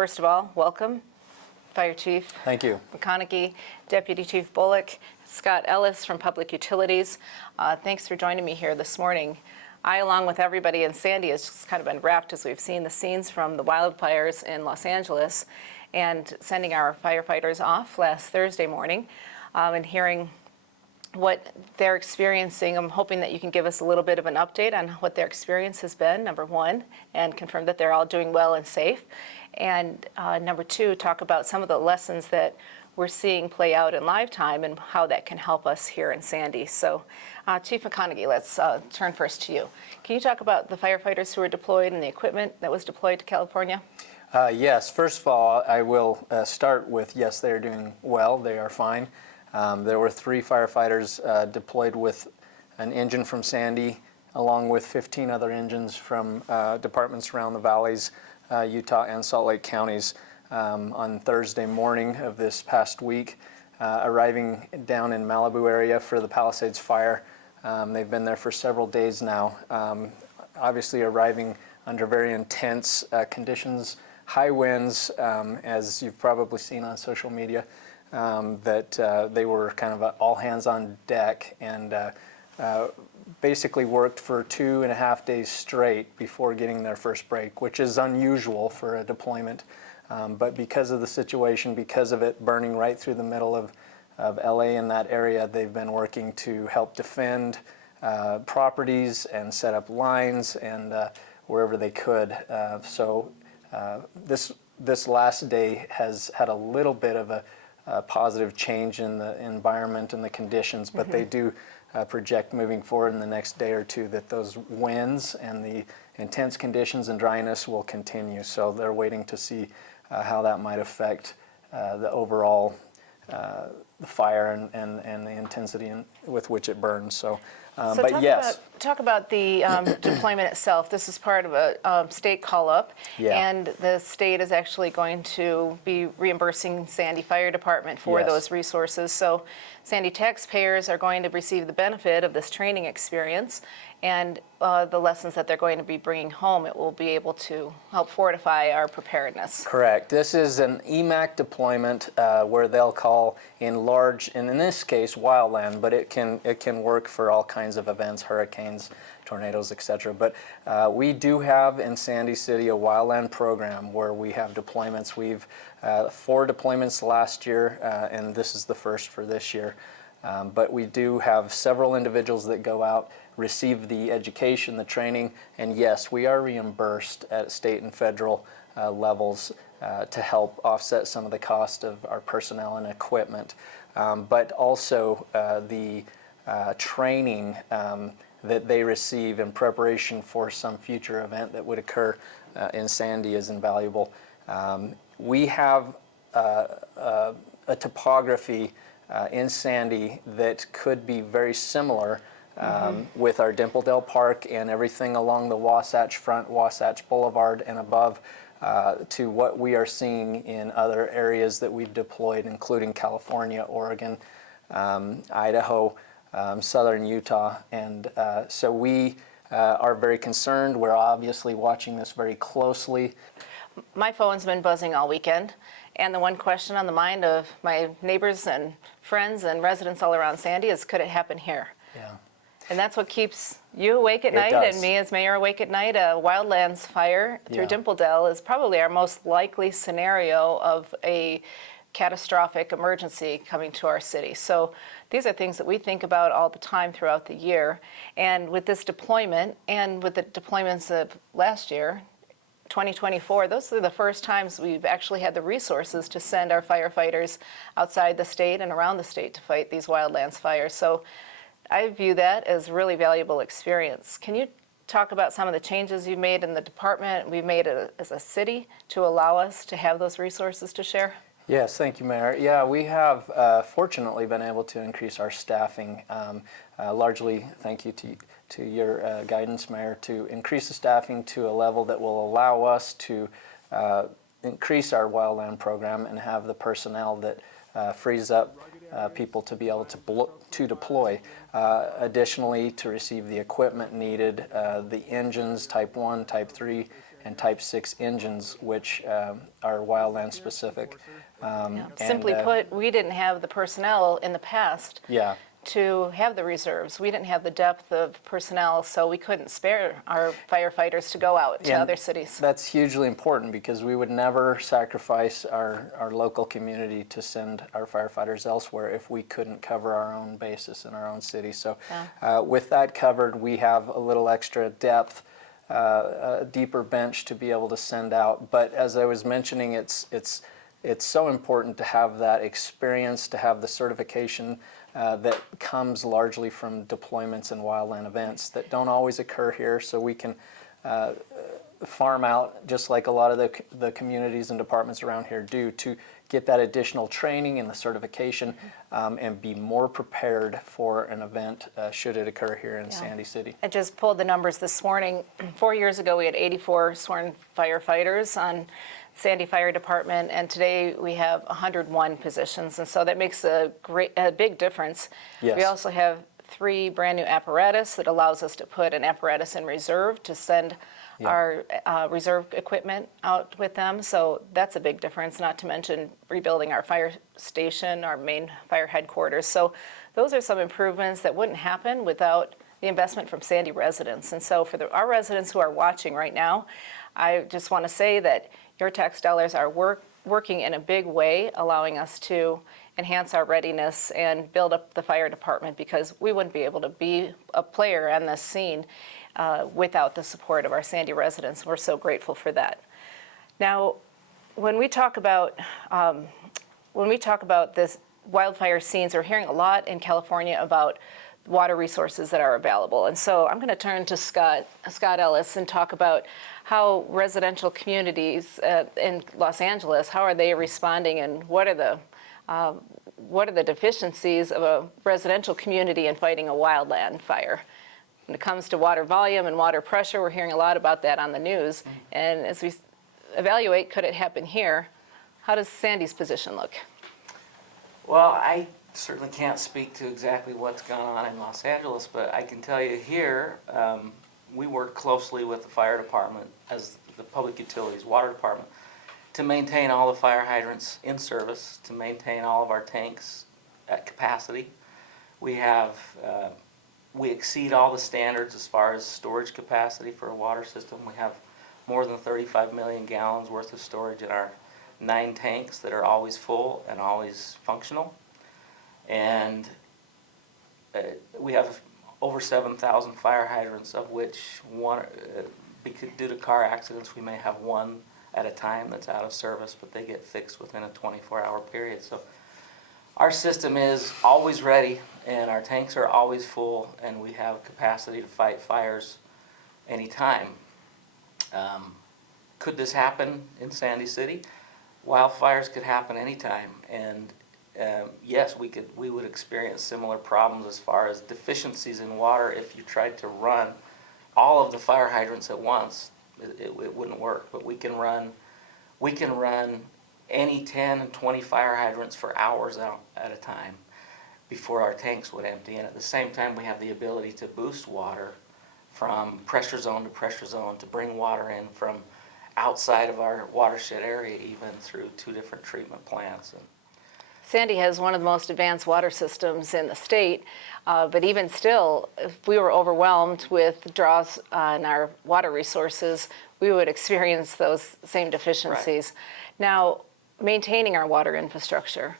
first of all, welcome, Fire Chief Thank you. McConaughey, Deputy Chief Bullock, Scott Ellis from Public Utilities. Thanks for joining me here this morning. I, along with everybody in Sandy, has just kind of been wrapped as we've seen the scenes from the wildfires in Los Angeles and sending our firefighters off last Thursday morning and hearing what they're experiencing. I'm hoping that you can give us a little bit of an update on what their experience has been, number one, and confirm that they're all doing well and safe. And number two, talk about some of the lessons that we're seeing play out in live time and how that can help us here in Sandy. So Chief McConaughey, let's turn first to you. Can you talk about the firefighters who were deployed and the equipment that was deployed to California? Yes, first of all, I will start with, yes, they are doing well. They are fine. There were 3 firefighters deployed with an engine from Sandy, along with 15 other engines from departments around the valleys, Utah and Salt Lake counties on Thursday morning of this past week, arriving down in Malibu area for the Palisades fire. They've been there for several days now, obviously arriving under very intense conditions, high winds, as you've probably seen on social media, that they were kind of all hands on deck and basically worked for 2.5 days straight before getting their first break, which is unusual for a deployment. But because of the situation, because of it burning right through the middle of LA in that area, they've been working to help defend properties and set up lines and wherever they could. So this last day has had a little bit of a positive change in the environment and the conditions, but they do project moving forward in the next day or two that those winds and the intense conditions and dryness will continue. So they're waiting to see how that might affect the overall the fire and the intensity with which it burns. So but yes. Talk about the deployment itself. This is part of a state call-up, and the state is actually going to be reimbursing Sandy Fire Department for those resources. So Sandy taxpayers are going to receive the benefit of this training experience and the lessons that they're going to be bringing home. It will be able to help fortify our preparedness. Correct. This is an EMAC deployment where they'll call in large, and in this case, wildland, but it can work for all kinds of events, hurricanes, tornadoes, etc. But we do have in Sandy City a wildland program where we have deployments. We've 4 deployments last year, and this is the first for this year. But we do have several individuals that go out, receive the education, the training, and yes, we are reimbursed at state and federal levels to help offset some of the cost of our personnel and equipment. But also the training that they receive in preparation for some future event that would occur in Sandy is invaluable. We have a topography in Sandy that could be very similar with our Dimple Park and everything along the Wasatch Front, Wasatch Boulevard and above to what we are seeing in other areas that we've deployed, including California, Oregon, Idaho, southern Utah. And so we are very concerned. We're obviously watching this very closely. My phone's been buzzing all weekend, and the one question on the mind of my neighbors and friends and residents all around Sandy is, could it happen here? Yeah. And that's what keeps you awake at night and me as mayor awake at night. A wildlands fire through Dimple is probably our most likely scenario of a catastrophic emergency coming to our city. So these are things that we think about all the time throughout the year. And with this deployment and with the deployments of last year, 2024, those are the first times we've actually had the resources to send our firefighters outside the state and around the state to fight these wildlands fires. So I view that as a really valuable experience. Can you talk about some of the changes you've made in the department, we've made it as a city, to allow us to have those resources to share? Yes, thank you, Mayor. Yeah, we have fortunately been able to increase our staffing, largely thank you to your guidance, Mayor, to increase the staffing to a level that will allow us to increase our wildland program and have the personnel that frees up people to be able to deploy. Additionally, to receive the equipment needed, the engines, type 1, type 3, and Type 6 engines, which are wildland specific. Simply put, we didn't have the personnel in the past Yeah. to have the reserves. We didn't have the depth of personnel, so we couldn't spare our firefighters to go out to And other cities. that's hugely important because we would never sacrifice our local community to send our firefighters elsewhere if we couldn't cover our own basis in our own city. So with that covered, we have a little extra depth, a deeper bench to be able to send out. But as I was mentioning, it's so important to have that experience, to have the certification that comes largely from deployments and wildland events that don't always occur here, so we can farm out, just like a lot of the communities and departments around here do, to get that additional training and the certification and be more prepared for an event should it occur here in Sandy City. I just pulled the numbers this morning. 4 years ago, we had 84 sworn firefighters on Sandy Fire Department, and today we have 101 positions, and so that makes a big difference. Yes. We also have 3 brand new apparatus that allows us to put an apparatus in reserve to send our reserve equipment out with them, so that's a big difference, not to mention rebuilding our fire station, our main fire headquarters. So those are some improvements that wouldn't happen without the investment from Sandy residents. And so for our residents who are watching right now, I just want to say that your tax dollars are working in a big way, allowing us to enhance our readiness and build up the fire department, because we wouldn't be able to be a player on this scene without the support of our Sandy residents. We're so grateful for that. Now, when we talk about this wildfire scenes, we're hearing a lot in California about water resources that are available. And so I'm going to turn to Scott Ellis and talk about how residential communities in Los Angeles, how are they responding, and what are the deficiencies of a residential community in fighting a wildland fire? When it comes to water volume and water pressure, we're hearing a lot about that on the news. And as we evaluate, could it happen here, how does Sandy's position look? Well, I certainly can't speak to exactly what's gone on in Los Angeles, but I can tell you here, we work closely with the fire department as the public utilities, water department, to maintain all the fire hydrants in service, to maintain all of our tanks at capacity. We exceed all the standards as far as storage capacity for a water system. We have more than 35 million gallons worth of storage in our 9 tanks that are always full and always functional. And we have over 7,000 fire hydrants, of which due to car accidents, we may have one at a time that's out of service, but they get fixed within a 24-hour period. So our system is always ready, and our tanks are always full, and we have capacity to fight fires anytime. Could this happen in Sandy City? Wildfires could happen anytime, and yes, we would experience similar problems as far as deficiencies in water. If you tried to run all of the fire hydrants at once, it wouldn't work. But we can run any 10 and 20 fire hydrants for hours at a time before our tanks would empty. And at the same time, we have the ability to boost water from pressure zone to pressure zone, to bring water in from outside of our watershed area, even through 2 different treatment plants. Sandy has one of the most advanced water systems in the state, but even still, if we were overwhelmed with draws on our water resources, we would experience those same deficiencies. Right. Now, maintaining our water infrastructure.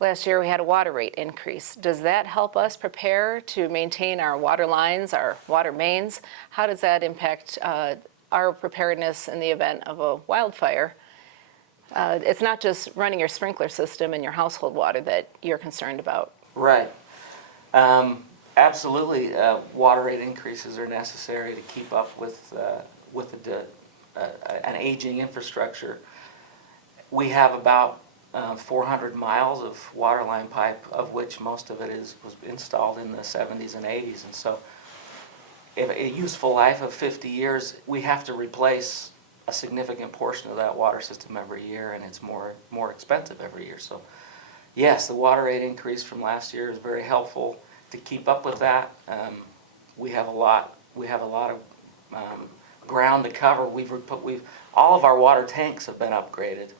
Last year we had a water rate increase. Does that help us prepare to maintain our water lines, our water mains? How does that impact our preparedness in the event of a wildfire? It's not just running your sprinkler system and your household water that you're concerned about. Right. Absolutely, water rate increases are necessary to keep up with an aging infrastructure. We have about 400 miles of water line pipe, of which most of it was installed in the 70s and 80s, and so if a useful life of 50 years, we have to replace a significant portion of that water system every year, and it's more expensive every year. So yes, the water rate increase from last year is very helpful to keep up with that. We have a lot of ground to cover. All of our water tanks have been upgraded.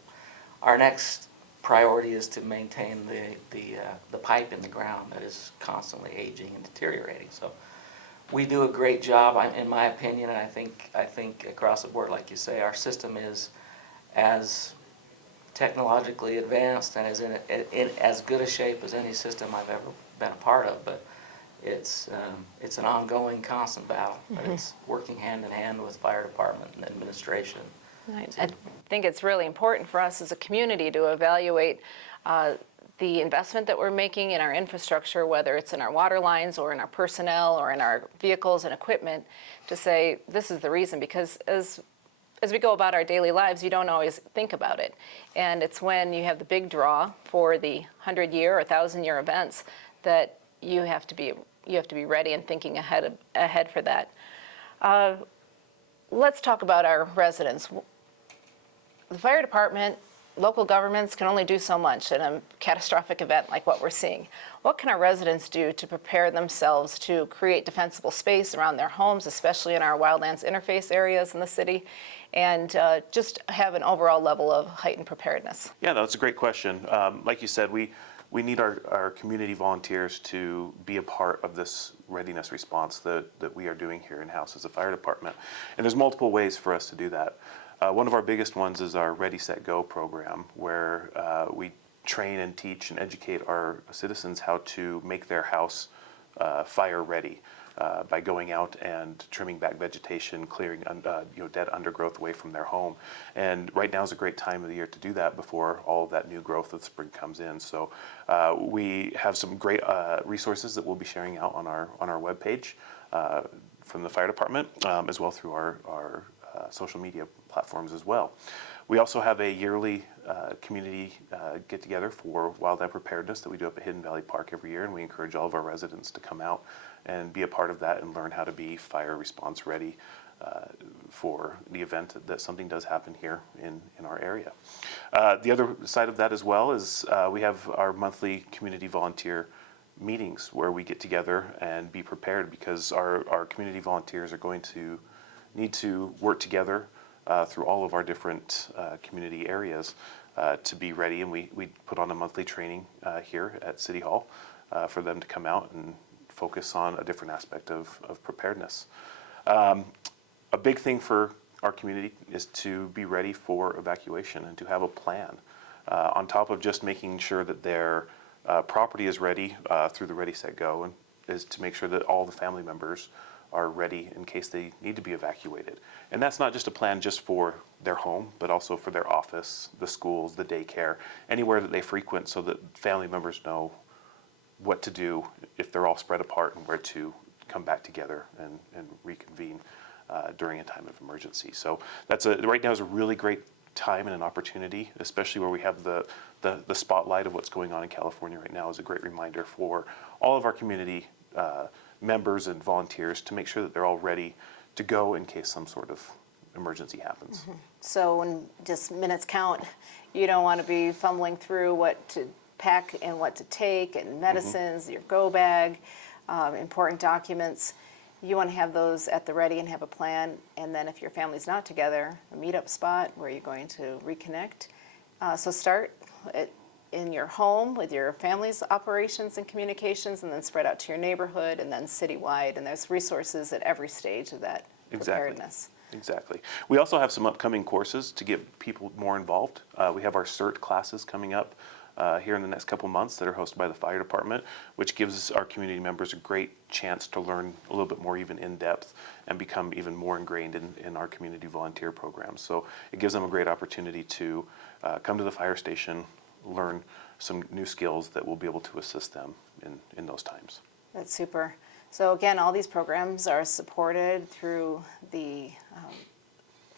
Our next priority is to maintain the pipe in the ground that is constantly aging and deteriorating. So we do a great job, in my opinion, and I think across the board, like you say, our system is as technologically advanced and is in as good a shape as any system I've ever been a part of. But it's an ongoing, constant battle. But it's working hand in hand with fire department and administration. Right. I think it's really important for us as a community to evaluate the investment that we're making in our infrastructure, whether it's in our water lines or in our personnel or in our vehicles and equipment, to say this is the reason, because as we go about our daily lives, you don't always think about it. And it's when you have the big draw for the 100-year or 1,000-year events that you have to be ready and thinking ahead for that. Let's talk about our residents. The fire department, local governments can only do so much in a catastrophic event like what we're seeing. What can our residents do to prepare themselves to create defensible space around their homes, especially in our wildlands interface areas in the city, and just have an overall level of heightened preparedness? Yeah, that's a great question. Like you said, we need our community volunteers to be a part of this readiness response that we are doing here in-house as a fire department. And there's multiple ways for us to do that. One of our biggest ones is our Ready, Set, Go program, where we train and teach and educate our citizens how to make their house fire ready by going out and trimming back vegetation, clearing dead undergrowth away from their home. And right now is a great time of the year to do that before all of that new growth of spring comes in. So we have some great resources that we'll be sharing out on our webpage from the fire department, as well through our social media platforms as well. We also have a yearly community get-together for wildland preparedness that we do up at Hidden Valley Park every year, and we encourage all of our residents to come out and be a part of that and learn how to be fire response ready for the event that something does happen here in our area. The other side of that as well is we have our monthly community volunteer meetings where we get together and be prepared, because our community volunteers are going to need to work together through all of our different community areas to be ready. And we put on a monthly training here at City Hall for them to come out and focus on a different aspect of preparedness. A big thing for our community is to be ready for evacuation and to have a plan. On top of just making sure that their property is ready through the Ready, Set, Go, and is to make sure that all the family members are ready in case they need to be evacuated. And that's not just a plan just for their home, but also for their office, the schools, the daycare, anywhere that they frequent, so that family members know what to do if they're all spread apart and where to come back together and reconvene during a time of emergency. So right now is a really great time and an opportunity, especially where we have the spotlight of what's going on in California right now, is a great reminder for all of our community members and volunteers to make sure that they're all ready to go in case some sort of emergency happens. So when just minutes count, you don't want to be fumbling through what to pack and what to take, and medicines, your go bag, important documents. You want to have those at the ready and have a plan. And then if your family's not together, a meetup spot where you're going to reconnect. So start in your home with your family's operations and communications, and then spread out to your neighborhood and then citywide. And there's resources at every stage of that preparedness. Exactly. We also have some upcoming courses to get people more involved. We have our CERT classes coming up here in the next couple months that are hosted by the fire department, which gives our community members a great chance to learn a little bit more even in depth and become even more ingrained in our community volunteer programs. So it gives them a great opportunity to come to the fire station, learn some new skills that will be able to assist them in those times. That's super. So again, all these programs are supported through the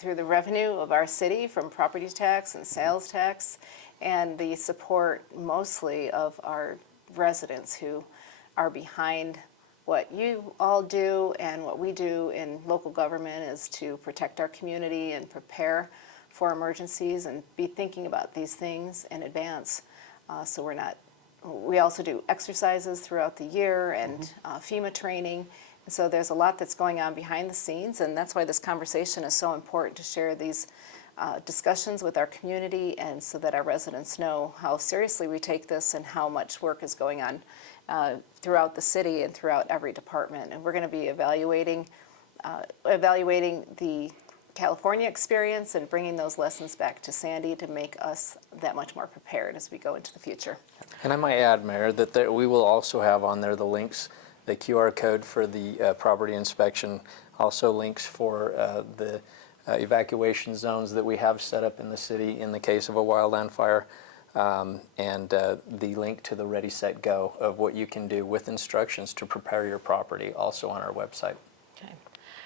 revenue of our city from property tax and sales tax, and the support mostly of our residents who are behind what you all do and what we do in local government, is to protect our community and prepare for emergencies and be thinking about these things in advance. So we also do exercises throughout the year and FEMA training, So there's a lot that's going on behind the scenes, and that's why this conversation is so important, to share these discussions with our community, and so that our residents know how seriously we take this and how much work is going on throughout the city and throughout every department. And we're going to be evaluating the California experience and bringing those lessons back to Sandy to make us that much more prepared as we go into the future. And I might add, Mayor, that we will also have on there the links, the QR code for the property inspection, also links for the evacuation zones that we have set up in the city in the case of a wildland fire, and the link to the Ready, Set, Go of what you can do with instructions to prepare your property, also on our website. Okay.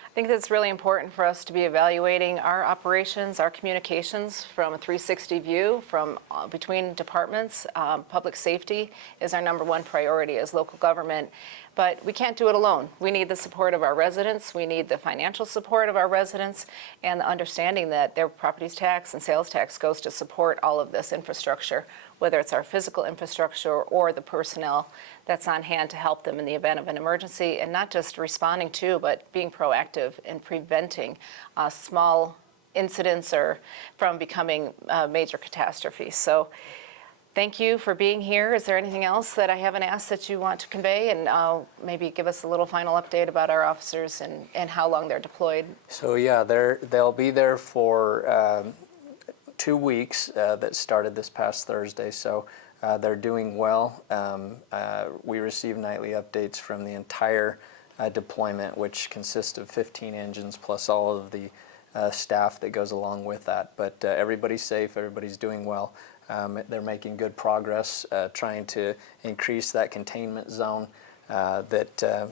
I think that's really important for us to be evaluating our operations, our communications from a 360 view from between departments. Public safety is our #1 priority as local government, but we can't do it alone. We need the support of our residents, we need the financial support of our residents, and the understanding that their property tax and sales tax goes to support all of this infrastructure, whether it's our physical infrastructure or the personnel that's on hand to help them in the event of an emergency, and not just responding to, but being proactive in preventing small incidents or from becoming major catastrophes. So thank you for being here. Is there anything else that I haven't asked that you want to convey? And maybe give us a little final update about our officers and how long they're deployed. So yeah, they'll be there for 2 weeks that started this past Thursday, so they're doing well. We receive nightly updates from the entire deployment, which consists of 15 engines plus all of the staff that goes along with that. But everybody's safe, everybody's doing well. They're making good progress, trying to increase that containment zone that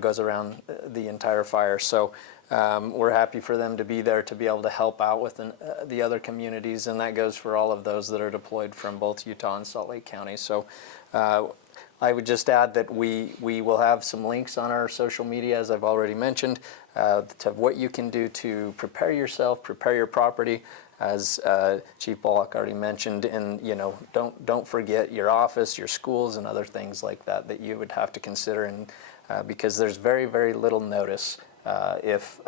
goes around the entire fire. So we're happy for them to be there to be able to help out with the other communities, and that goes for all of those that are deployed from both Utah and Salt Lake County. So I would just add that we will have some links on our social media, as I've already mentioned, to what you can do to prepare yourself, prepare your property, as Chief Bullock already mentioned, and don't forget your office, your schools, and other things like that you would have to consider, and because there's very, very little notice if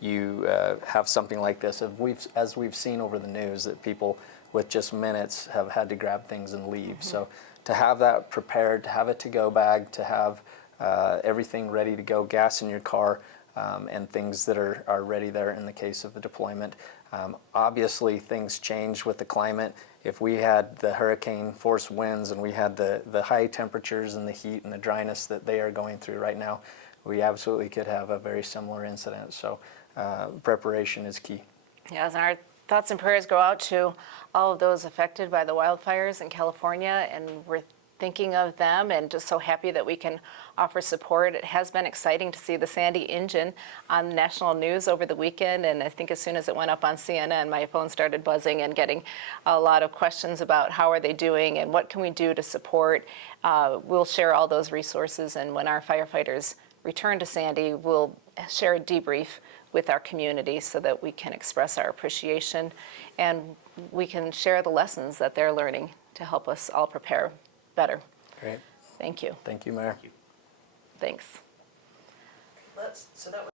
you have something like this. As we've seen over the news, that people with just minutes have had to grab things and leave. So to have that prepared, to have a to-go bag, to have everything ready to go, gas in your car, and things that are ready there in the case of a deployment. Obviously, things change with the climate. If we had the hurricane force winds and we had the high temperatures and the heat and the dryness that they are going through right now, we absolutely could have a very similar incident. So preparation is key. Yes, and our thoughts and prayers go out to all of those affected by the wildfires in California, and we're thinking of them and just so happy that we can offer support. It has been exciting to see the Sandy engine on national news over the weekend, and I think as soon as it went up on CNN, my phone started buzzing and getting a lot of questions about how are they doing and what can we do to support. We'll share all those resources, and when our firefighters return to Sandy, we'll share a debrief with our community so that we can express our appreciation and we can share the lessons that they're learning to help us all prepare better. Great. Thank you. Thank you, Mayor. Thanks. So that was